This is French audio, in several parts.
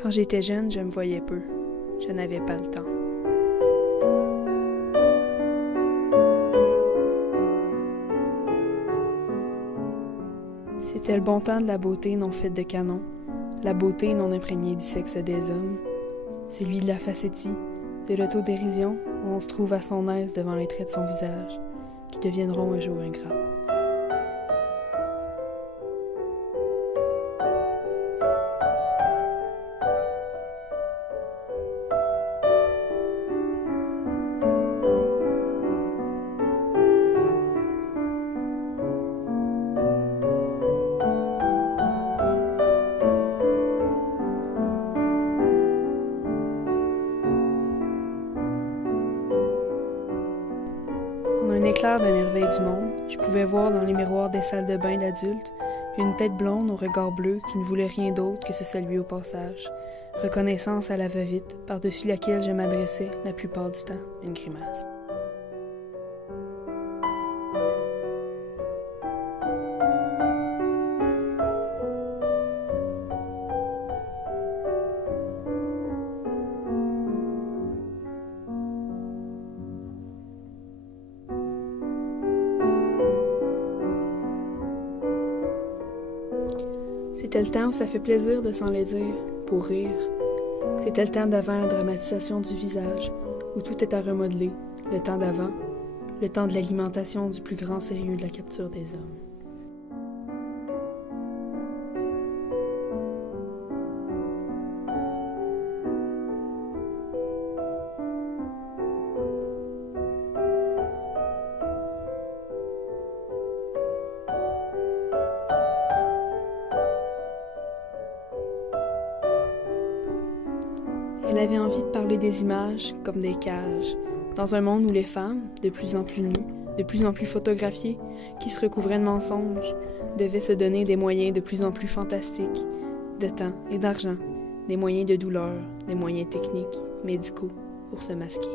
Quand j'étais jeune, je me voyais peu. Je n'avais pas le temps. C'était le bon temps de la beauté non faite de canon, la beauté non imprégnée du sexe des hommes, celui de la facétie, de l'autodérision où on se trouve à son aise devant les traits de son visage, qui deviendront un jour ingrats. En un éclair de merveille du monde, je pouvais voir dans les miroirs des salles de bain d'adultes une tête blonde au regard bleu qui ne voulait rien d'autre que se saluer au passage. Reconnaissance à la va-vite, par-dessus laquelle je m'adressais, la plupart du temps, une grimace. C'était le temps où ça fait plaisir de s'enlaidir, pour rire. C'était le temps d'avant la dramatisation du visage, où tout est à remodeler, le temps d'avant, le temps de l'alimentation du plus grand sérieux de la capture des hommes. Elle avait envie de parler des images comme des cages, dans un monde où les femmes, de plus en plus nues, de plus en plus photographiées, qui se recouvraient de mensonges, devaient se donner des moyens de plus en plus fantastiques, de temps et d'argent, des moyens de douleur, des moyens techniques, médicaux, pour se masquer.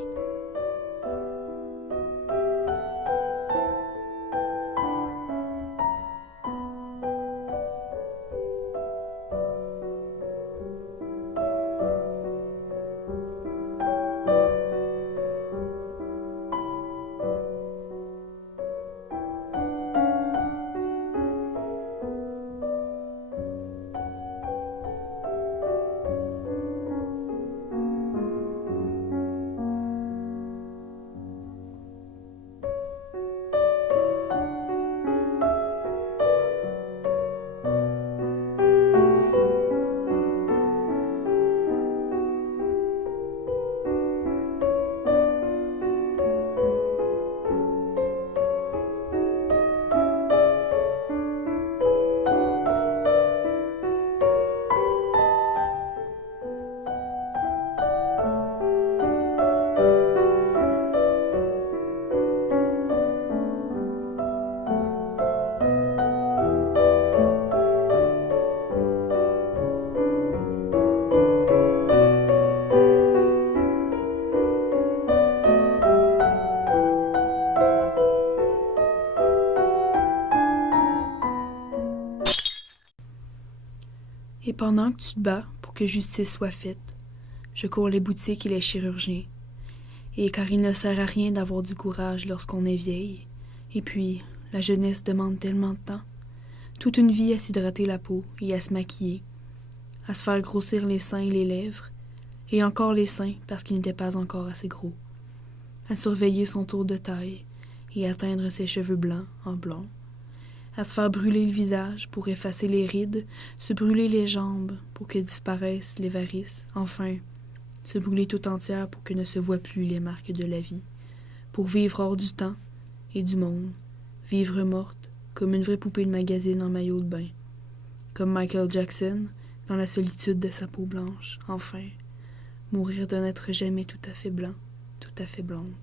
Et pendant que tu te bats pour que justice soit faite, je cours les boutiques et les chirurgiens. Et car il ne sert à rien d'avoir du courage lorsqu'on est vieille, et puis la jeunesse demande tellement de temps, toute une vie à s'hydrater la peau et à se maquiller, à se faire grossir les seins et les lèvres, et encore les seins parce qu'ils n'étaient pas encore assez gros, à surveiller son tour de taille et à teindre ses cheveux blancs en blond, à se faire brûler le visage pour effacer les rides, se brûler les jambes pour que disparaissent les varices, enfin, se brûler tout entière pour que ne se voient plus les marques de la vie, pour vivre hors du temps et du monde, vivre morte comme une vraie poupée de magazine en maillot de bain, comme Michael Jackson dans la solitude de sa peau blanche, enfin, mourir de n'être jamais tout à fait blanc, tout à fait blonde.